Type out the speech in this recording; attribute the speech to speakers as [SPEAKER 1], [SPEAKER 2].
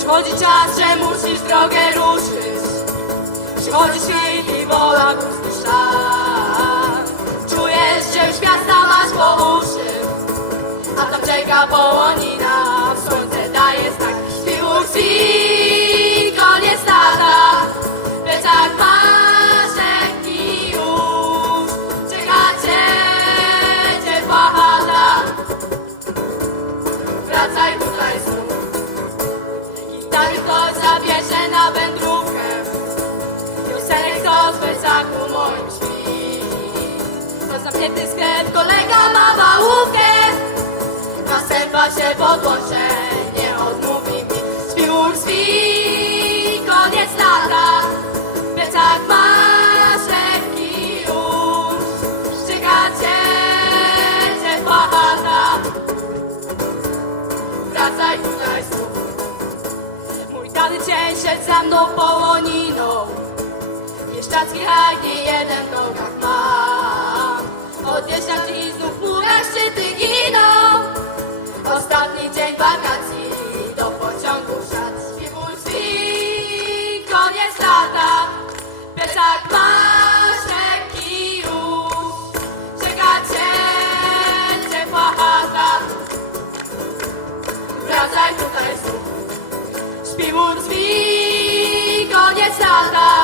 [SPEAKER 1] Przychodzi czas, że musisz drogę ruszyć. Przychodzi wola pusty szlak się podłączę, nie odmówi mi. Śpiwór śpi, koniec lata. Plecak masz lekki już. Czeka cię ciepła chata Wracaj tutaj znów. Mój dany dzień szedł za mną połoniną. Mieszczackich jak nie jeden w nogach mam. Odwieszam koniec lata